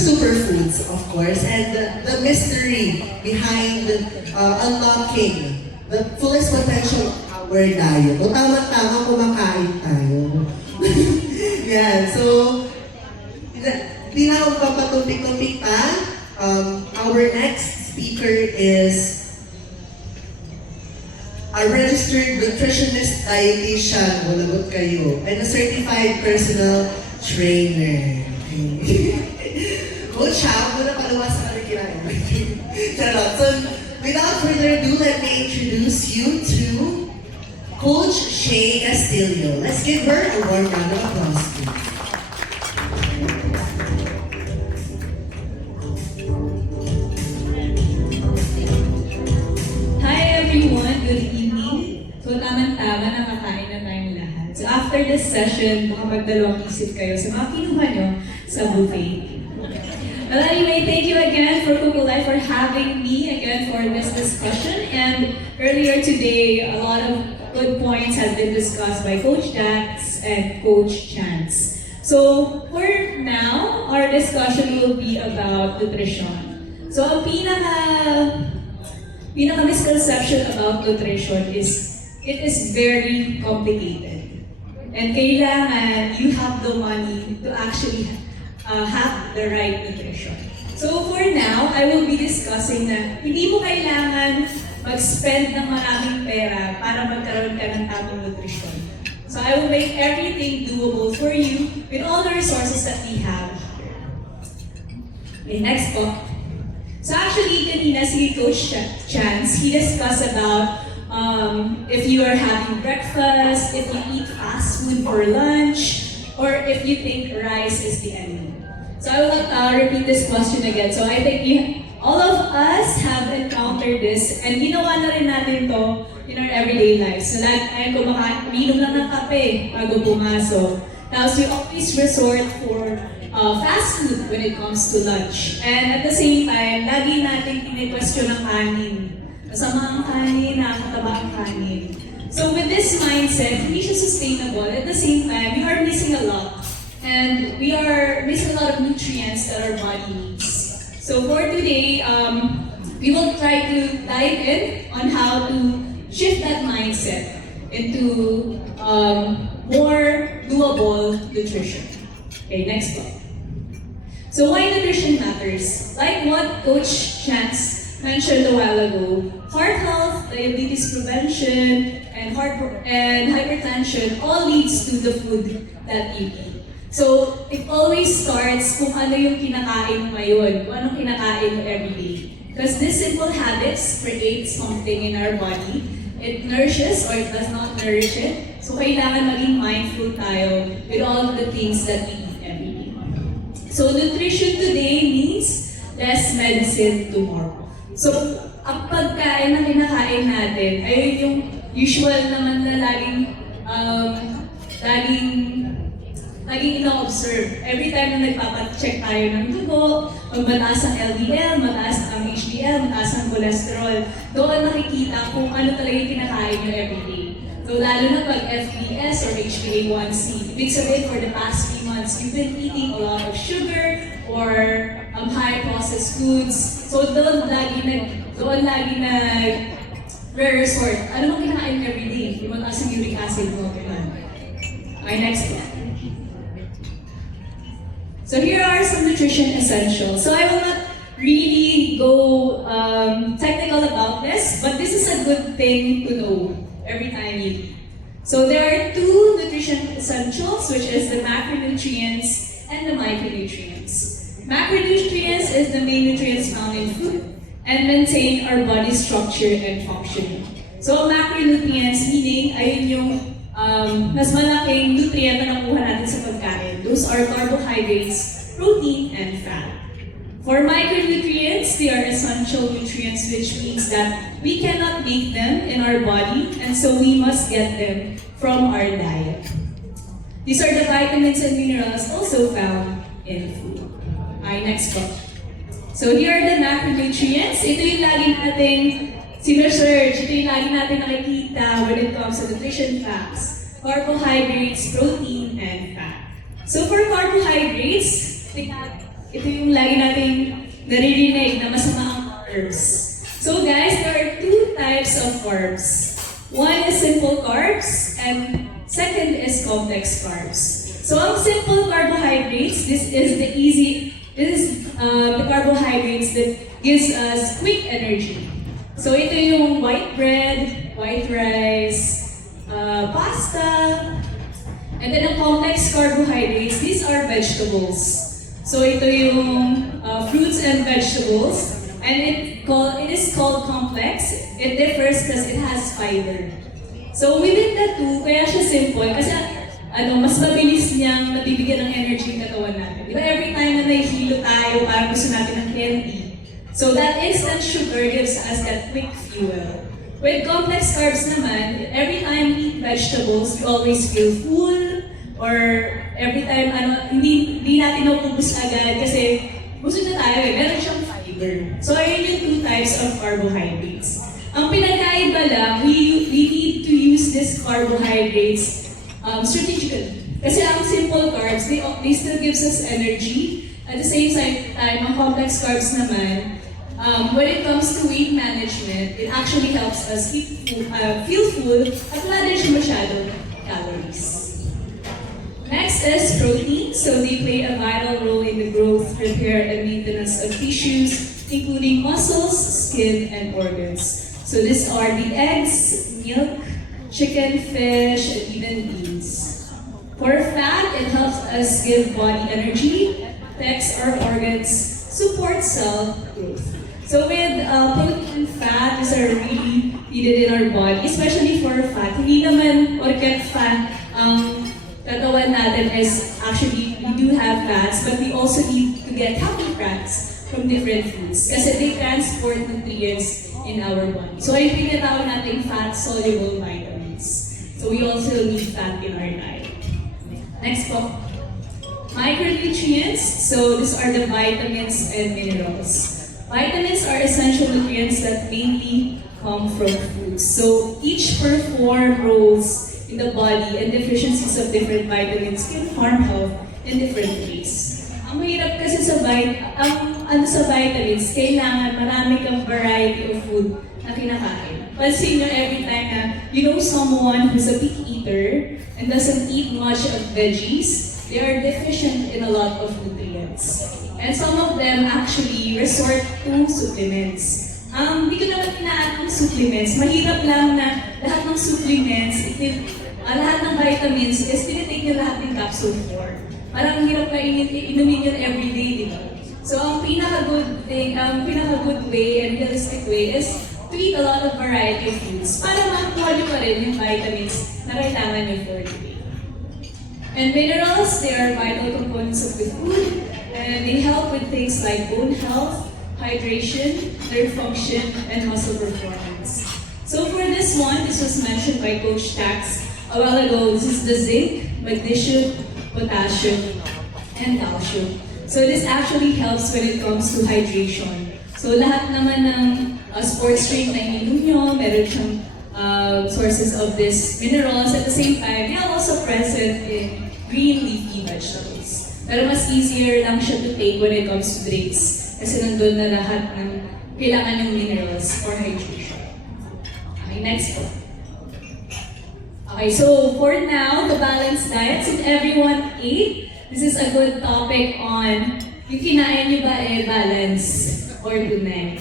superfoods, of course, and the mystery behind unlocking the fullest potential of our diet. O tama-tama kumakain tayo. Yan, so, di na ako papatupik-tupik pa. Our next speaker is a registered nutritionist dietitian, walagot kayo, and a certified personal trainer. Coach, ha? Muna paluwas sa kanilang. Charot. So, without further ado, let me introduce you to Coach Shay Castillo. Let's give her a warm round of applause, please. Hi everyone, good evening. So tamang-tama, nakakain na tayong lahat. So after this session, baka magdalawang isip kayo sa mga kinuha nyo sa buffet. Well, anyway, thank you again for Kuku Life for having me again for this discussion. And earlier today, a lot of good points have been discussed by Coach Dax and Coach Chance. So for now, our discussion will be about nutrition. So ang pinaka-misconception about nutrition is it is very complicated. And kailangan you have the money to actually have the right nutrition. So for now, I will be discussing na hindi mo kailangan mag-spend ng maraming pera para magkaroon ka ng tamang nutrition. So I will make everything doable for you with all the resources that we have here. Okay, next po. So actually, kanina si Coach Chance, he discussed about if you are having breakfast, if you eat fast food for lunch, or if you think rice is the enemy. So I will repeat this question again. So I think all of us have encountered this, and ginawa na rin natin to in our everyday lives. So ayun, uminom lang ng kape bago pumasok. Tapos we always resort for fast food when it comes to lunch. And at the same time, lagi natin tine-question ang kanin. Masama ang kanin, nakakataba ang kanin. So with this mindset, hindi siya sustainable. At the same time, we are missing a lot. And we are missing a lot of nutrients that our body needs. So for today, we will try to dive in on how to shift that mindset into more doable nutrition. Okay, next one. So why nutrition matters? Like what Coach Chance mentioned a while ago, heart health, diabetes prevention, and hypertension all leads to the food that you eat. So it always starts kung ano yung kinakain mo ngayon, kung anong kinakain mo everyday. Because these simple habits create something in our body. It nourishes or it does not nourish it. So kailangan maging mindful tayo with all of the things that we eat every day. So nutrition today means less medicine tomorrow. So ang pagkain na kinakain natin ay yung usual naman na laging ina-observe. Every time na nagpapacheck tayo ng dugo, pag mataas ang LDL, mataas ang HDL, mataas ang cholesterol, doon nakikita kung ano talaga yung kinakain nyo everyday. So lalo na pag FBS or HbA1c, ibig sabihin for the past 3 months, you've been eating a lot of sugar or high processed foods. So doon lagi na re-resort. Ano bang kinakain nyo everyday? Yung mataas ang uric acid mo, kailan? Okay, next one. So here are some nutrition essentials. So I will not really go technical about this, but this is a good thing to know every time you eat. So there are 2 nutrition essentials, which is the macronutrients and the micronutrients. Macronutrients is the main nutrients found in food and maintain our body structure and function. So macronutrients meaning ayun yung mas malaking nutrient na nakuha natin sa pagkain. Those are carbohydrates, protein, and fat. For micronutrients, they are essential nutrients, which means that we cannot make them in our body, and so we must get them from our diet. These are the vitamins and minerals also found in food. Okay, next one. So here are the macronutrients. Ito yung lagi nating sinesearch, ito yung lagi natin nakikita when it comes to nutrition facts. Carbohydrates, protein, and fat. So for carbohydrates, we have ito yung lagi nating naririnig na masamang carbs. So guys, there are two types of carbs. One is simple carbs, and second is complex carbs. So ang simple carbohydrates, this is the carbohydrates that gives us quick energy. So ito yung white bread, white rice, pasta, and then ang complex carbohydrates, these are vegetables. So ito yung fruits and vegetables, and it is called complex. It differs because it has fiber. So within the two, kaya siya simple kasi mas mabilis niyang nabibigyan ng energy yung katawan natin. Di ba every time na nahihilo tayo, parang gusto natin ng candy. So that instant sugar gives us that quick fuel. With complex carbs naman, every time we eat vegetables, we always feel full, or every time hindi natin naubos agad kasi gusto na tayo meron siyang fiber. So ayun yung two types of carbohydrates. Ang pinagkaiba lang, we need to use these carbohydrates strategically. Kasi ang simple carbs, they still gives us energy. At the same time, ang complex carbs naman, when it comes to weight management, it actually helps us feel full at wala din siya masyadong calories. Next is protein. So they play a vital role in the growth, repair, and maintenance of tissues, including muscles, skin, and organs. So these are the eggs, milk, chicken, fish, and even beans. For fat, it helps us give body energy, protects our organs, supports cell growth. So with protein and fat, these are really needed in our body, especially for fat. Hindi naman porket fat katawan natin is actually, we do have fats, but we also need to get healthy fats from different foods kasi they transport nutrients in our body. So ay pinatawag natin fat-soluble vitamins. So we also need fat in our diet. Next po. Micronutrients. So these are the vitamins and minerals. Vitamins are essential nutrients that mainly come from foods. So each perform roles in the body, and deficiencies of different vitamins can harm health in different ways. Ang mahirap kasi sa vitamins, kailangan marami kang variety of food na kinakain. Pansin nyo every time na you know someone who's a picky eater and doesn't eat much of veggies, they are deficient in a lot of nutrients. And some of them actually resort to supplements. Hindi ko naman inaan ng supplements. Mahirap lang na lahat ng supplements, lahat ng vitamins is tinitake nyo lahat ng capsule form. Parang hirap na inumin yun everyday, di ba? So ang pinaka-good way and realistic way is to eat a lot of variety of foods para makakuha nyo pa rin yung vitamins na kailangan nyo for the day. And minerals, they are vital components of the food, and they help with things like bone health, hydration, nerve function, and muscle performance. So for this one, this was mentioned by Coach Tax a while ago. This is the zinc, magnesium, potassium, and calcium. So this actually helps when it comes to hydration. So lahat naman ng sports drink na ininom nyo, meron siyang sources of these minerals. At the same time, they are also present in green leafy vegetables. Pero mas easier lang siya to take when it comes to drinks. Kasi nandun na lahat ng kailangan ng minerals for hydration. Okay, next po. Okay, so for now, the balanced diet, since everyone ate, this is a good topic on yung kinain nyo ba balance or tunay.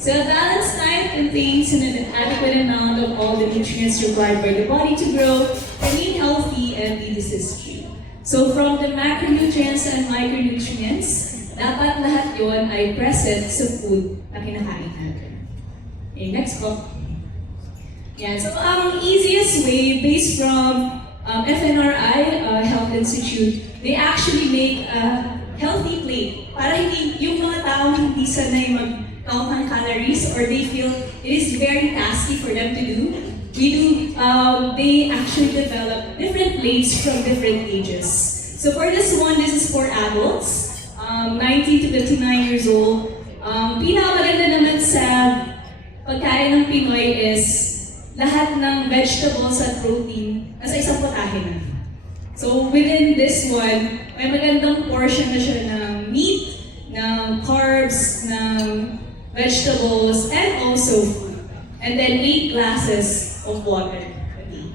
So a balanced diet contains an adequate amount of all the nutrients required by the body to grow, remain healthy, and be disease-free. So from the macronutrients and micronutrients, dapat lahat yon ay present sa food na kinakain natin. Okay, next po. Yeah, so ang easiest way, based from FNRI, Health Institute, they actually make a healthy plate para hindi yung mga tao hindi sanay mag-count ng calories or they feel it is very tasky for them to do. They actually develop different plates from different ages. So for this one, this is for adults, 19 to 59 years old. Pinakamaganda naman sa pagkain ng Pinoy is lahat ng vegetables at protein nasa isang putahe na. So within this one, may magandang portion na siya ng meat, vegetables, and also fruit. And then 8 glasses of water a day.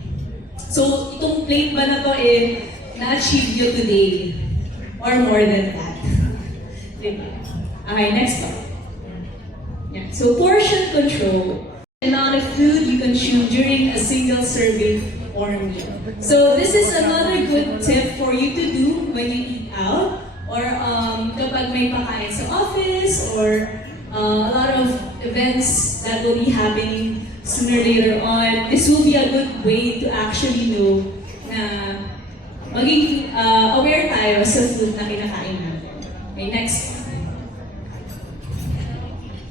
So, itong plate ba na to na-achieve you today? Or more than that? Diba? Okay, next one. Yeah. So, portion control. The amount of food you consume during a single serving or meal. So, this is another good tip for you to do when you eat out, or kapag may pakain sa office, or a lot of events that will be happening sooner or later on. This will be a good way to actually know na maging aware tayo sa food na kinakain natin. Okay, next.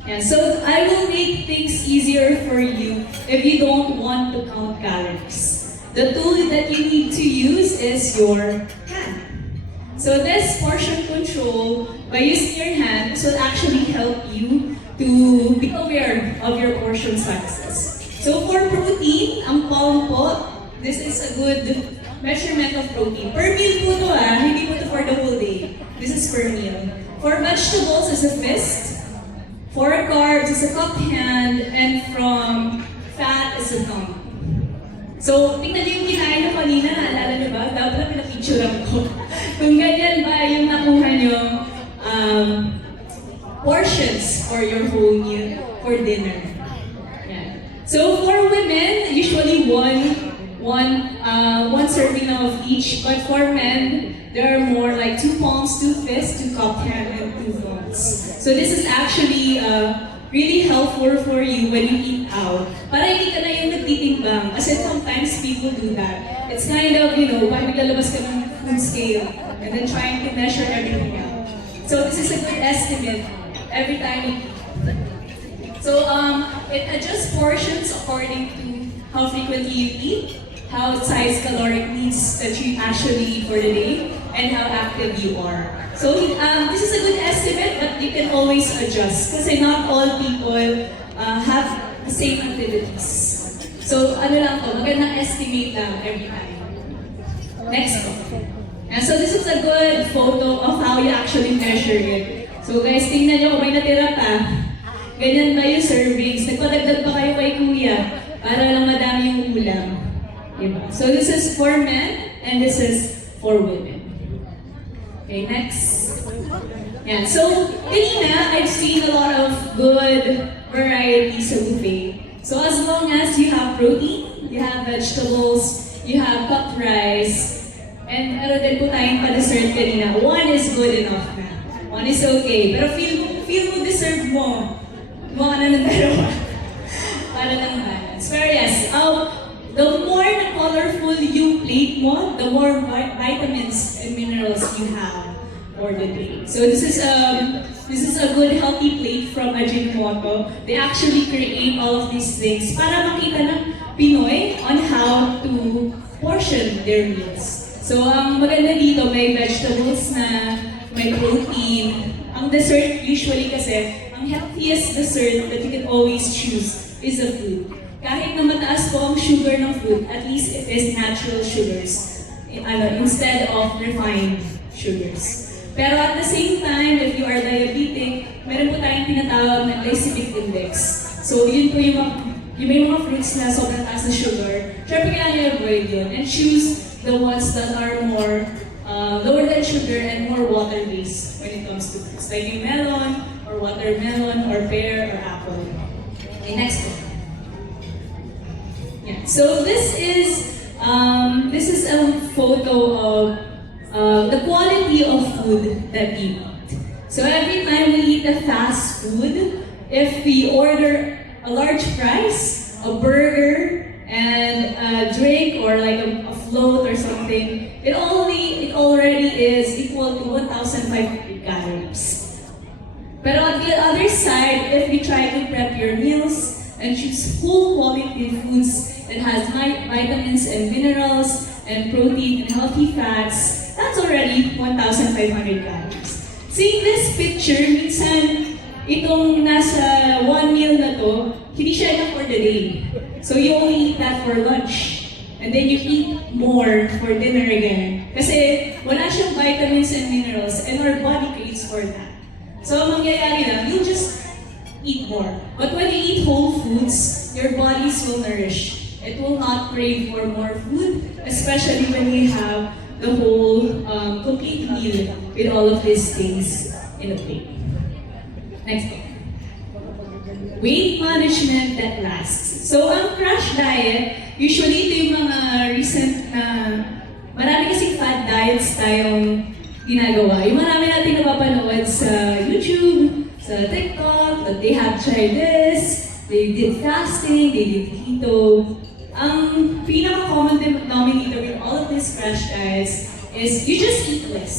Yeah, so I will make things easier for you if you don't want to count calories. The tool that you need to use is your hand. So this portion control, by using your hand, this will actually help you to be aware of your portion sizes. So for protein, ang palm po, this is a good measurement of protein. Per meal po to hindi po to for the whole day. This is per meal. For vegetables is a fist. For carbs is a cup hand. And from fat is a thumb. So, tingnan niyo yung kinain nyo kanina, naalala niyo ba? Dapat na pinapicturean ko. Kung ganyan ba yung nakuha niyo portions for your whole meal for dinner. Yeah. So for women, usually one serving of each, but for men, there are more like 2 palms, 2 fists, 2 cup hand, and 2 thumbs. So this is actually really helpful for you when you eat out. Para hindi ka na yung nagtitimbang. Kasi sometimes people do that. It's kind of, parang maglalabas ka ng food scale and then trying to measure everything out. So this is a good estimate every time you eat. So it adjusts portions according to how frequently you eat, how size caloric needs that you actually eat for the day, and how active you are. So this is a good estimate, but you can always adjust kasi not all people have the same activities. So ano lang to, magandang estimate lang every time. Next one. And so this is a good photo of how you actually measure it. So guys, tingnan nyo kung may natira pa. Ganyan ba yung servings? Nagpadagdag pa kayo kay kuya para lang madami yung ulam. Diba? So this is for men and this is for women. Okay, next. Yeah, so kanina, I've seen a lot of good varieties of buffet. So as long as you have protein, you have vegetables, you have cup rice, and meron din po tayong pa-dessert kanina. One is good enough na. One is okay. Pero feel mo deserve mo. Gumawa ka na ng dalawa. Para lang balance. Pero yes, the more na colorful yung plate mo, the more vitamins and minerals you have for the day. So this is a good healthy plate from Ajinomoto. They actually create all of these things para makita ng Pinoy on how to portion their meals. So ang maganda dito, may vegetables na, may protein. Ang dessert usually kasi, ang healthiest dessert that you can always choose is a fruit. Kahit na mataas po ang sugar ng fruit, at least it is natural sugars instead of refined sugars. Pero at the same time, if you are diabetic, meron po tayong tinatawag na glycemic index. So yun po yung may mga fruits na sobrang taas na sugar. Siyempre kailangan nyo avoid yun and choose the ones that are more lower than sugar and more water-based when it comes to fruits. Like yung melon, or watermelon, or pear, or apple. Okay, next one. Yeah. So this is a photo of the quality of food that we eat. So every time we eat a fast food, if we order a large fries, a burger, and a drink or like a float or something, it already is equal to 1,500 calories. But on the other side, if you try to prep your meals and choose full quality foods that has vitamins and minerals and protein and healthy fats, that's already 1,500 calories. Seeing this picture, minsan itong nasa one meal na to, hindi siya enough for the day. So you only eat that for lunch. And then you eat more for dinner again. Kasi wala siyang vitamins and minerals and our body craves for that. So ang mangyayari lang, you'll just eat more. But when you eat whole foods, your bodies will nourish. It will not crave for more food, especially when you have the whole complete meal with all of these things in a plate. Next one. Weight management that lasts. So, ang crash diet, usually ito yung mga recent na marami kasing fad diets tayong ginagawa. Yung marami natin napapanood sa YouTube, sa TikTok, that they have tried this, they did fasting, they did keto. Ang pinaka-common denominator in all of these crash diets is you just eat less.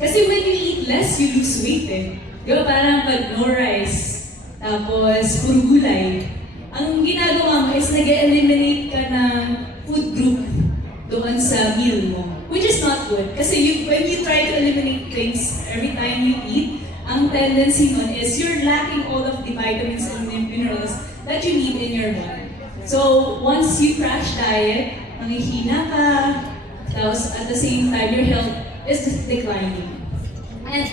Kasi when you eat less, you lose weight eh. Di ba parang pag no rice, tapos puro gulay, ang ginagawa mo is nag-eliminate ka ng food group doon sa meal mo. Which is not good. Kasi when you try to eliminate things every time you eat, ang tendency nun is you're lacking all of the vitamins and minerals that you need in your body. So, once you crash diet, manghihina ka, tapos at the same time, your health is declining. And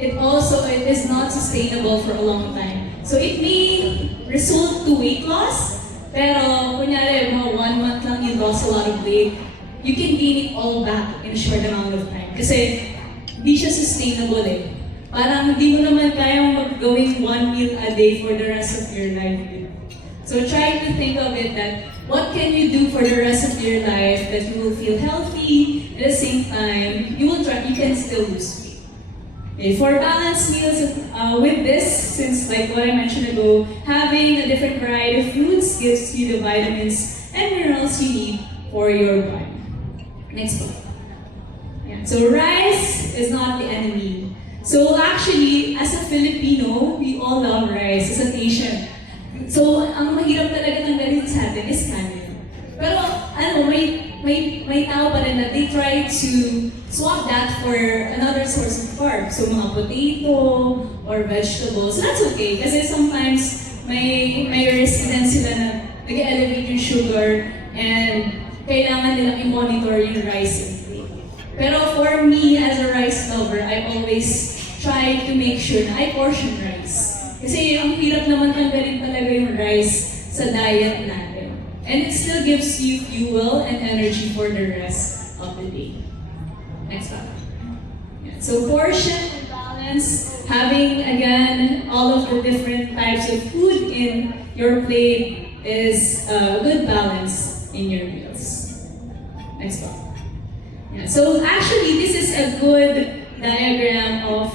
it is not sustainable for a long time. So, it may result to weight loss, pero kunyari, mga 1 month lang you lost a lot of weight, you can gain it all back in a short amount of time. Kasi, hindi siya sustainable eh. Parang hindi mo naman kayang mag-going 1 meal a day for the rest of your life. So try to think of it that what can you do for the rest of your life that you will feel healthy, at the same time, you can still lose weight. Okay, for balanced meals, with this, since like what I mentioned ago, having a different variety of foods gives you the vitamins and minerals you need for your body. Next one. Yeah. So rice is not the enemy. So actually, as a Filipino, we all love rice. As an Asian. So, ang mahirap talaga tanggalin sa atin is kanin. Pero, may tao pa rin na they try to swap that for another source of carbs. So, mga potato or vegetables. So, that's okay. Kasi sometimes, may risk din sila na nag-elevate yung sugar and kailangan nilang i-monitor yung rice intake. Pero for me, as a rice lover, I always try to make sure na I portion rice. Kasi ang hirap naman tanggalin talaga yung rice sa diet natin. And it still gives you fuel and energy for the rest of the day. Next one. Yeah. So portion and balance, having again all of the different types of food in your plate is a good balance in your meals. Next one. Yeah. So actually, this is a good diagram of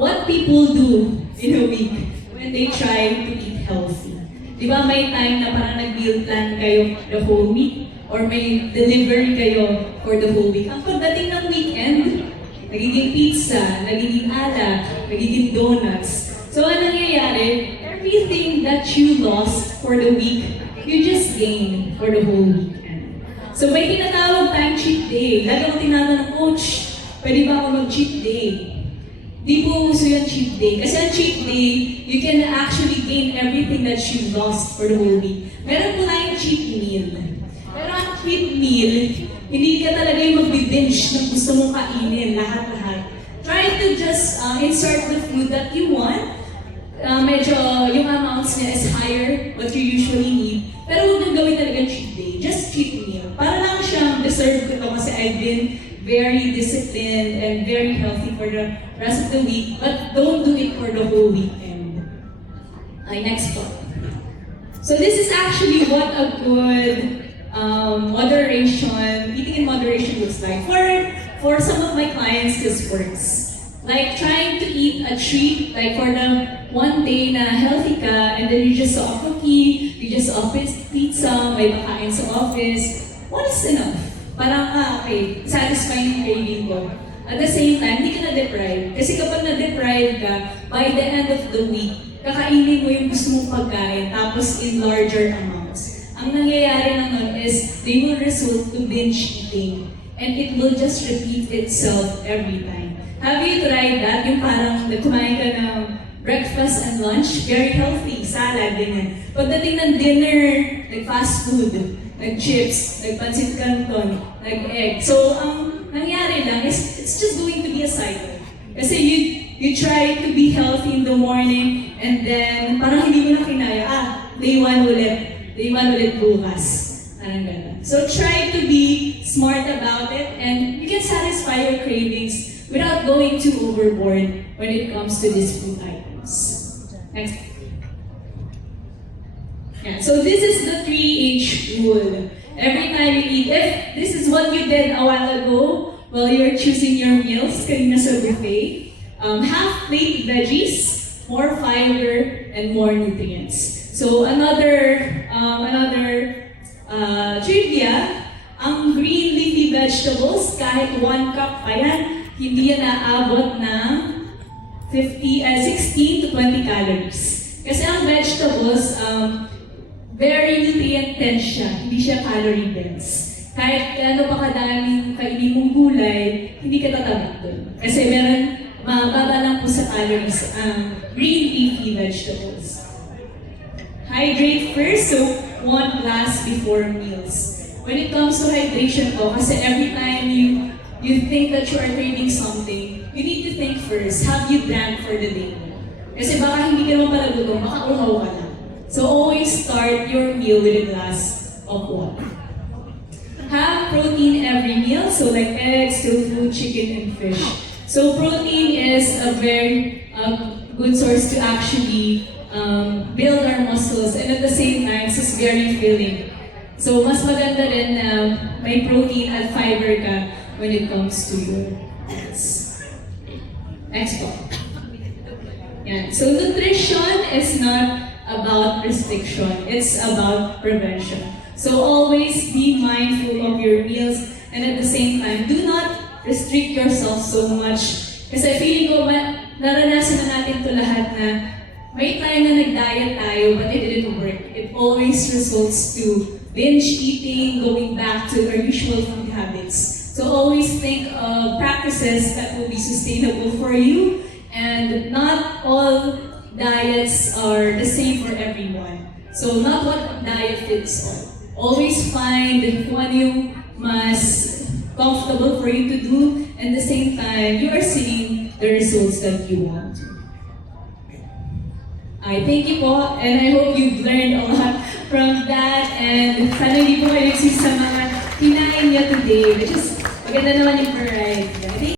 what people do in a week when they try to eat healthy. Di ba may time na parang nag-meal plan kayo the whole week or may delivery kayo for the whole week. Ang pagdating ng weekend, nagiging pizza, nagiging alak, nagiging donuts. So ano nangyayari? Everything that you lost for the week, you just gain for the whole weekend. So may tinatawag tayong cheat day. Lagi akong tinatanong, Coach, pwede ba ako mag-cheat day? Di po uso yung cheat day. Kasi ang cheat day, you can actually gain everything that you lost for the whole week. Meron po tayong cheat meal. Pero ang cheat meal, hindi ka talaga yung mag-binge na gusto mong kainin, lahat-lahat. Try to just insert the food that you want. Medyo yung amounts niya is higher, what you usually need. Pero huwag nang gawin talaga cheat day. Just cheat meal. Para lang siyang deserve ko to kasi I've been very disciplined and very healthy for the rest of the week, but don't do it for the whole weekend. Next one. So this is actually what a good eating in moderation looks like. For some of my clients, this works. Like trying to eat a treat, like for the one day na healthy ka, and then you just saw a cookie, you just saw pizza, may makain sa office. What is enough? Parang, okay, satisfying yung craving ko. At the same time, hindi ka na-deprive. Kasi kapag na-deprive ka, by the end of the week, kakainin mo yung gusto mong pagkain, tapos in larger amounts. Ang nangyayari naman is, they will result to binge eating. And it will just repeat itself every time. Have you tried that? Yung parang kumain ka ng breakfast and lunch, very healthy, salad, ganyan. Pagdating ng dinner, fast food, nag-chips, nag-pancit canton, nag-egg. So, ang nangyari lang is, it's just going to be a cycle. Kasi you try to be healthy in the morning, and then parang hindi mo na kinaya, day 1 ulit bukas. Parang ganun. So try to be smart about it, and you can satisfy your cravings without going too overboard when it comes to these food items. Next. Yeah, so this is the 3H rule. Every time you eat, if this is what you did a while ago while you're choosing your meals, kanina sa buffet, half plate veggies, more fiber, and more nutrients. So another trivia, ang green leafy vegetables, kahit 1 cup pa yan, hindi yan naabot ng 16 to 20 calories. Kasi ang vegetables, very nutrient dense siya, hindi siya calorie dense. Kahit gaano pa kadaming kainin mong gulay, hindi ka tatabak doon. Kasi meron, mababa lang po sa calories ang green leafy vegetables. Hydrate first, so 1 glass before meals. When it comes to hydration po, kasi every time you think that you are craving something, you need to think first, have you drank for the day? Kasi baka hindi ka naman pala gutom, baka uhaw ka na. So always start your meal with a glass of water. Have protein every meal, so like eggs, tofu, chicken, and fish. So protein is a very good source to actually build our muscles, and at the same time, it's very filling. So mas maganda rin na may protein at fiber ka when it comes to your meals. Next one. Yeah. So nutrition is not about restriction, it's about prevention. So always be mindful of your meals, and at the same time, do not restrict yourself so much. Kasi feeling ko, naranasan na natin ito lahat na may time na nag-diet tayo but it didn't work. It always results to binge eating, going back to our usual food habits. So always think of practices that will be sustainable for you, and not all diets are the same for everyone. So not what diet fits all. Always find kung ano yung mas comfortable for you to do, and at the same time, you are seeing the results that you want. I thank you po, and I hope you've learned a lot from that, and sana hindi po kayo nagsisi sa mga kinain niya today, which is maganda naman yung variety.